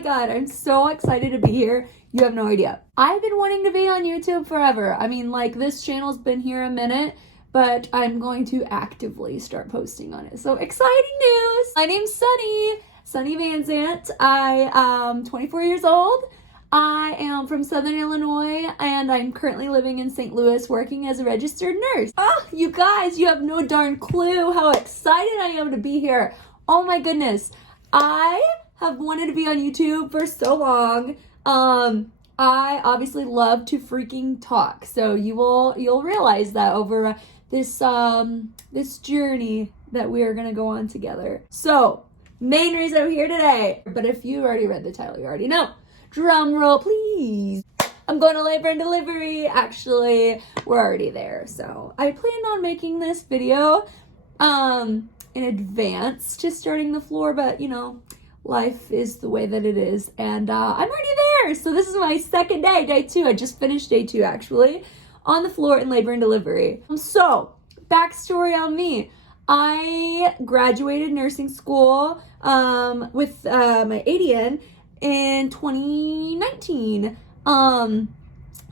my God, I'm so excited to be here. You have no idea. I've been wanting to be on YouTube forever. I mean, like, this channel's been here a minute, but I'm going to actively start posting on it. So exciting news! My name's Sunny Van Zant. I am 24 years old. I am from Southern Illinois, and I'm currently living in St. Louis working as a registered nurse. Oh, you guys, you have no darn clue how excited I am to be here. Oh my goodness. I have wanted to be on YouTube for so long. I obviously love to freaking talk. So you'll realize that over this journey that we are gonna go on together. So, main reason I'm here today, but if you already read the title, you already know. Drum roll, please. I'm going to labor and delivery. Actually, we're already there. So I planned on making this video in advance to starting the floor, but you know, life is the way that it is, and I'm already there. So this is my second day, day 2. I just finished day 2 actually, on the floor in labor and delivery. So, backstory on me. I graduated nursing school with my ADN in 2019.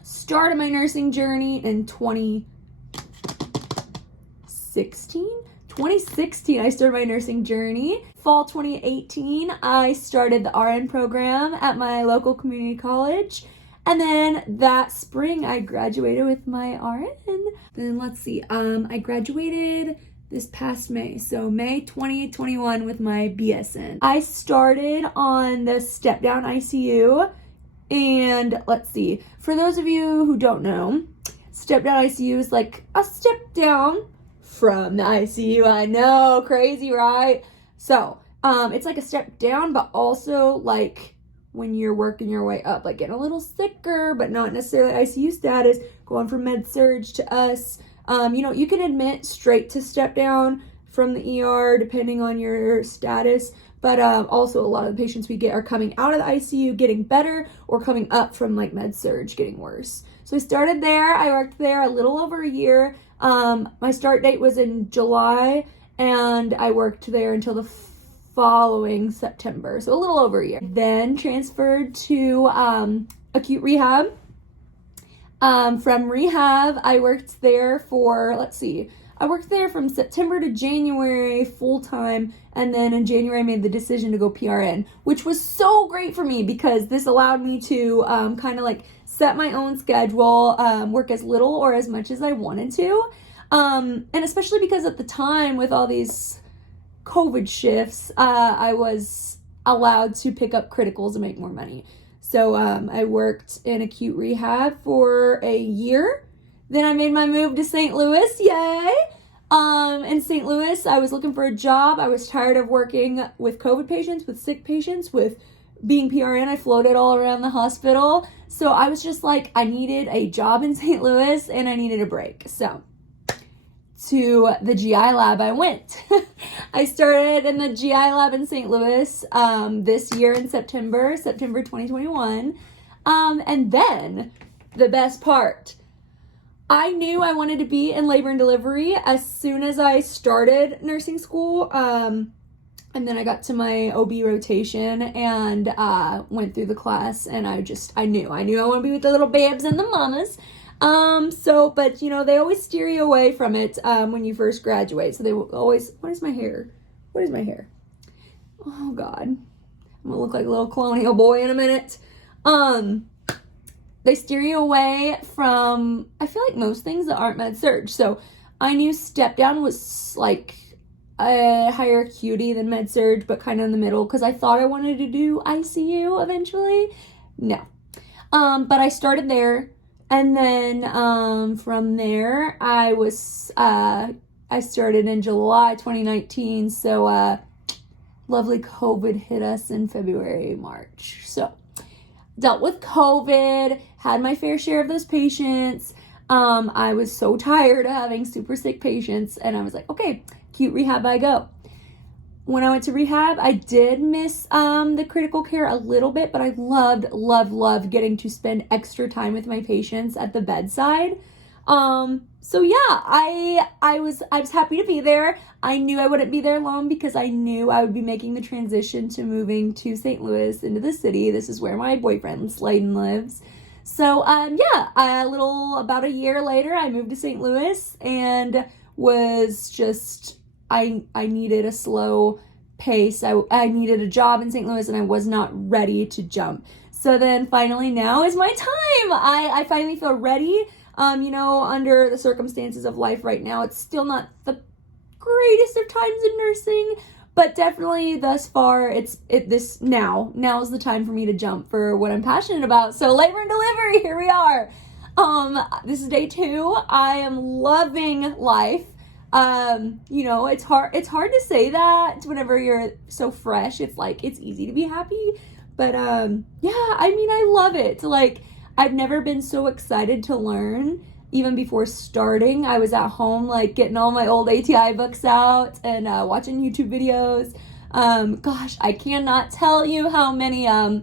Started my nursing journey in 2016, I started my nursing journey. Fall 2018, I started the RN program at my local community college. And then that spring, I graduated with my RN. Then let's see, I graduated this past May. So May 2021 with my BSN. I started on the step-down ICU. And let's see, for those of you who don't know, step-down ICU is like a step down from the ICU. I know, crazy, right? So, it's like a step down, but also like when you're working your way up, like getting a little sicker, but not necessarily ICU status, going from med surg to us. You know, you can admit straight to step down from the ER depending on your status, but also a lot of the patients we get are coming out of the ICU getting better, or coming up from like med surg getting worse. So I started there. I worked there a little over a year. My start date was in July, and I worked there until the following September, so a little over a year. Then transferred to acute rehab. From rehab, I worked there for, I worked there from September to January full-time, and then in January I made the decision to go PRN, which was so great for me because this allowed me to kind of like set my own schedule, work as little or as much as I wanted to, and especially because at the time with all these COVID shifts, I was allowed to pick up criticals and make more money. So I worked in acute rehab for a year. Then I made my move to St. Louis, yay! In St. Louis, I was looking for a job. I was tired of working with COVID patients, with sick patients, with being PRN. I floated all around the hospital. So I was just like, I needed a job in St. Louis and I needed a break. So to the GI lab I went. I started in the GI lab in St. Louis this year in September 2021. And then the best part, I knew I wanted to be in labor and delivery as soon as I started nursing school. And then I got to my OB rotation and went through the class, and I knew I want to be with the little babes and the mamas. But you know, they always steer you away from it when you first graduate. So they will always, what is my hair? Oh God, I'm gonna look like a little colonial boy in a minute. They steer you away from, I feel like, most things that aren't med surg. So I knew step down was like a higher acuity than med surg, but kind of in the middle, because I thought I wanted to do ICU eventually. No. But I started there, and then from there I started in July 2019. So lovely COVID hit us in February, March. So dealt with COVID, had my fair share of those patients. I was so tired of having super sick patients, and I was like, okay, acute rehab I go. When I went to rehab, I did miss the critical care a little bit, but I loved getting to spend extra time with my patients at the bedside. So yeah, I was happy to be there. I knew I wouldn't be there long because I knew I would be making the transition to moving to St. Louis into the city. This is where my boyfriend Sladen lives. So yeah, about a year later, I moved to St. Louis and was just I needed a slow pace. I needed a job in St. Louis and I was not ready to jump. So then finally now is my time. I finally feel ready. Under the circumstances of life right now, it's still not the greatest of times in nursing, but definitely thus far, now is the time for me to jump for what I'm passionate about. So labor and delivery, here we are. This is day 2. I am loving life. It's hard to say that whenever you're so fresh. It's easy to be happy, but I love it. I've never been so excited to learn. Even before starting, I was at home, getting all my old ATI books out and watching YouTube videos. I cannot tell you how many a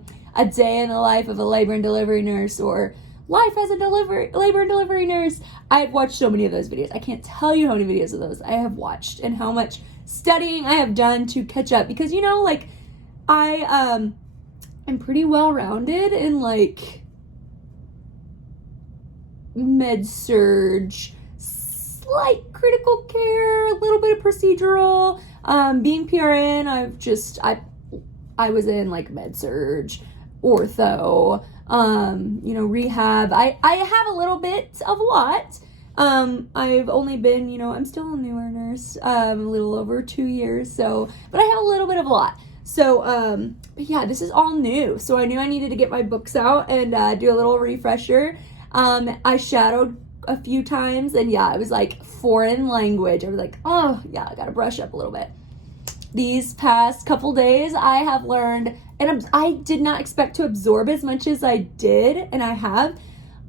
day in the life of a labor and delivery nurse or life as a labor and delivery nurse. I've watched so many of those videos. I can't tell you how many videos of those I have watched and how much studying I have done to catch up. Because, I'm pretty well-rounded in, med-surg, slight critical care, a little bit of procedural. Being PRN, I was in med-surg, ortho, rehab. I have a little bit of a lot. I've only been, I'm still a newer nurse, a little over 2 years, but I have a little bit of a lot. So, but yeah, this is all new. So I knew I needed to get my books out and do a little refresher. I shadowed a few times and yeah, it was foreign language. I was oh yeah, I gotta brush up a little bit. These past couple days I have learned, and I did not expect to absorb as much as I did, and I have.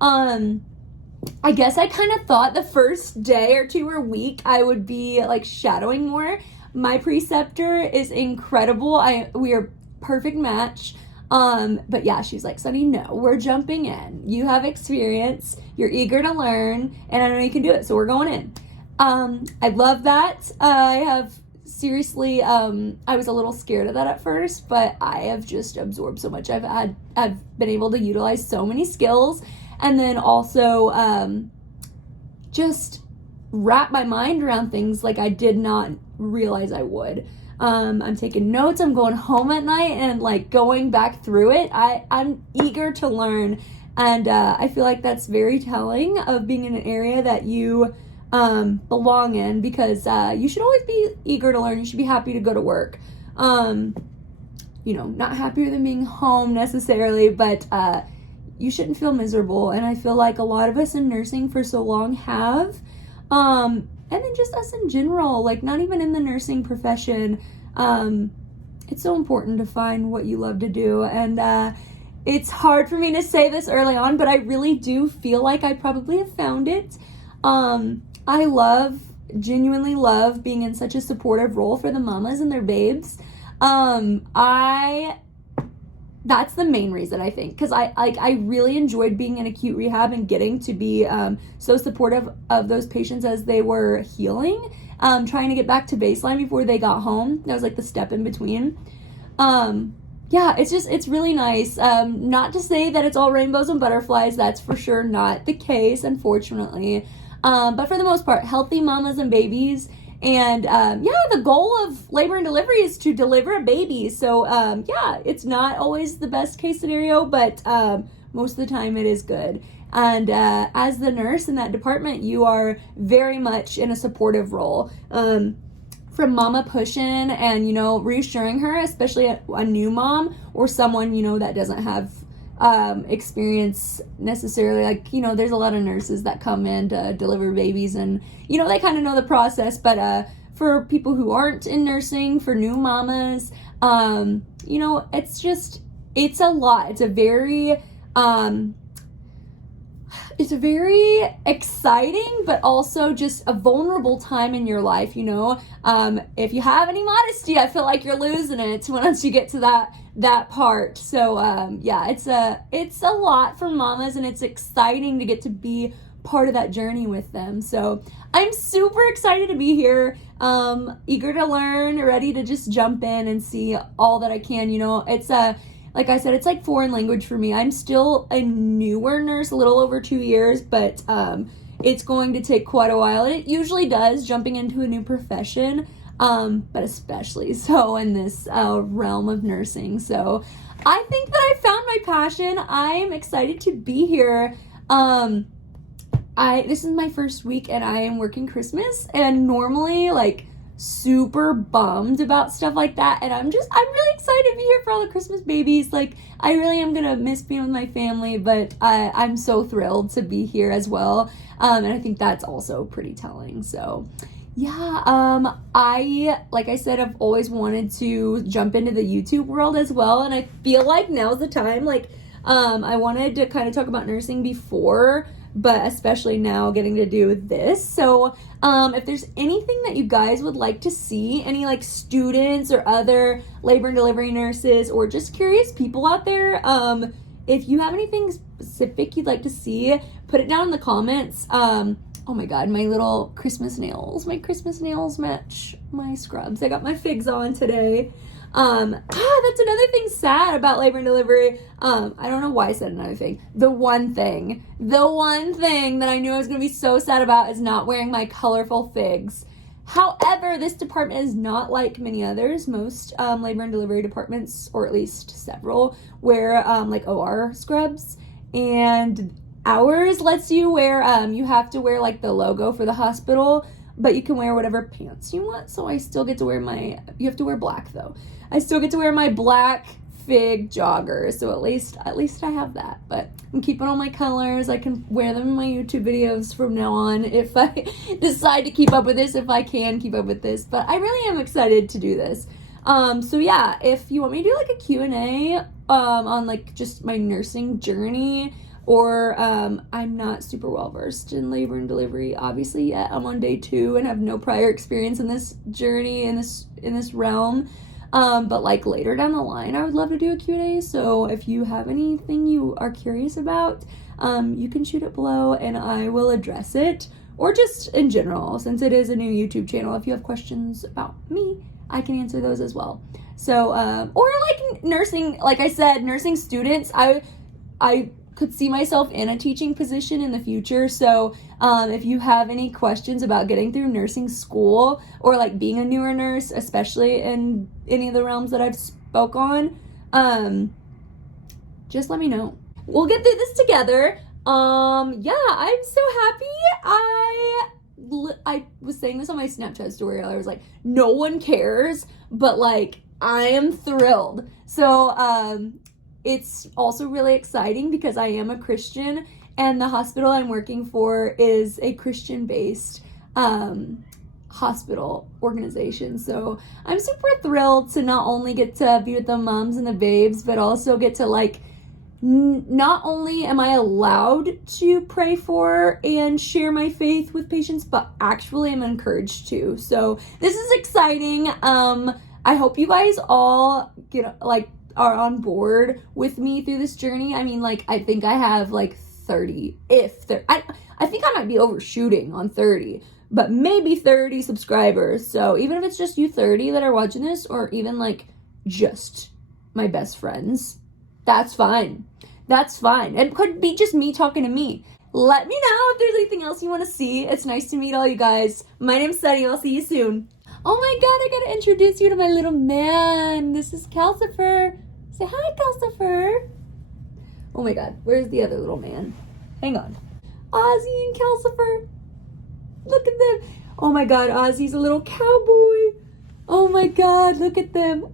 I guess I kind of thought the first day or 2 or week I would be shadowing more. My preceptor is incredible. We are perfect match. But yeah, she's Sunny, no, we're jumping in. You have experience, you're eager to learn, and I know you can do it, so we're going in. I love that. I have seriously, I was a little scared of that at first, but I have just absorbed so much. I've been able to utilize so many skills, and then also, just wrap my mind around things I did not realize I would. I'm taking notes. I'm going home at night and going back through it. I'm eager to learn, and I feel that's very telling of being in an area that you belong in, because you should always be eager to learn. You should be happy to go to work. Not happier than being home necessarily, but you shouldn't feel miserable. And I feel a lot of us in nursing for so long have. And then just us in general, not even in the nursing profession, it's so important to find what you love to do. And it's hard for me to say this early on, but I really do feel I probably have found it. I genuinely love being in such a supportive role for the mamas and their babes. That's the main reason, I think, because I really enjoyed being in acute rehab and getting to be so supportive of those patients as they were healing, trying to get back to baseline before they got home. That was the step in between. Yeah, it's really nice. Not to say that it's all rainbows and butterflies. That's for sure not the case, unfortunately. But for the most part, healthy mamas and babies. And the goal of labor and delivery is to deliver a baby. So it's not always the best case scenario, but most of the time it is good. And as the nurse in that department, you are very much in a supportive role. From mama pushing and, reassuring her, especially a new mom or someone, that doesn't have experience necessarily. There's a lot of nurses that come in to deliver babies and, they kind of know the process, but for people who aren't in nursing, for new mamas, it's a lot. It's a very exciting, but also just a vulnerable time in your life, if you have any modesty, I feel you're losing it once you get to that part. So, it's a lot for mamas, and it's exciting to get to be part of that journey with them. So I'm super excited to be here, eager to learn, ready to just jump in and see all that I can. You know, it's like I said, it's like foreign language for me. I'm still a newer nurse, a little over 2 years, but it's going to take quite a while. It usually does, jumping into a new profession, but especially so in this realm of nursing. So I think that I found my passion. I'm excited to be here. This is my first week and I am working Christmas, and normally like super bummed about stuff like that, and I'm really excited to be here for all the Christmas babies. Like, I really am gonna miss being with my family, but I'm so thrilled to be here as well, and I think that's also pretty telling. So yeah, like I said, I've always wanted to jump into the YouTube world as well, and I feel like now's the time. Like, I wanted to kind of talk about nursing before, but especially now getting to do this. So if there's anything that you guys would like to see, any like students or other labor and delivery nurses or just curious people out there, if you have anything specific you'd like to see, put it down in the comments. Oh my god, my little Christmas nails. My Christmas nails match my scrubs. I got my figs on today. That's another thing sad about labor and delivery. I don't know why I said another thing. The one thing that I knew I was going to be so sad about is not wearing my colorful figs. However, this department is not like many others. Most labor and delivery departments, or at least several, wear like OR scrubs, and ours lets you wear, you have to wear like the logo for the hospital, but you can wear whatever pants you want. So I still get to wear you have to wear black though. I still get to wear my black fig joggers. So at least I have that, but I'm keeping all my colors. I can wear them in my YouTube videos from now on if I decide to keep up with this, if I can keep up with this, but I really am excited to do this. So yeah, if you want me to do like a Q&A, on like just my nursing journey, or I'm not super well versed in labor and delivery obviously yet. I'm on day 2 and have no prior experience in this journey, in this realm, but like later down the line I would love to do a Q&A. So if you have anything you are curious about, you can shoot it below and I will address it, or just in general, since it is a new YouTube channel, if you have questions about me, I can answer those as well. So or like nursing, like I said, nursing students, I could see myself in a teaching position in the future. So if you have any questions about getting through nursing school, or like being a newer nurse, especially in any of the realms that I've spoke on, just let me know. We'll get through this together. Yeah, I'm so happy. I was saying this on my Snapchat story. I was like, no one cares, but like I am thrilled. So it's also really exciting because I am a Christian, and the hospital I'm working for is a Christian-based hospital organization. So I'm super thrilled to not only get to be with the moms and the babes, but also get to like, not only am I allowed to pray for and share my faith with patients, but actually I'm encouraged to. So this is exciting. I hope you guys all are on board with me through this journey. I mean, like, I think I have like 30, I think I might be overshooting on 30, but maybe 30 subscribers. So even if it's just you 30 that are watching this, or even like just my best friends, that's fine. That's fine. It could be just me talking to me. Let me know if there's anything else you want to see. It's nice to meet all you guys. My name's Sunny. I'll see you soon. Oh my god, I gotta introduce you to my little man. This is Calcifer. Say hi, Calcifer. Oh my god, where's the other little man? Hang on. Ozzy and Calcifer. Look at them. Oh my god, Ozzy's a little cowboy. Oh my god, look at them.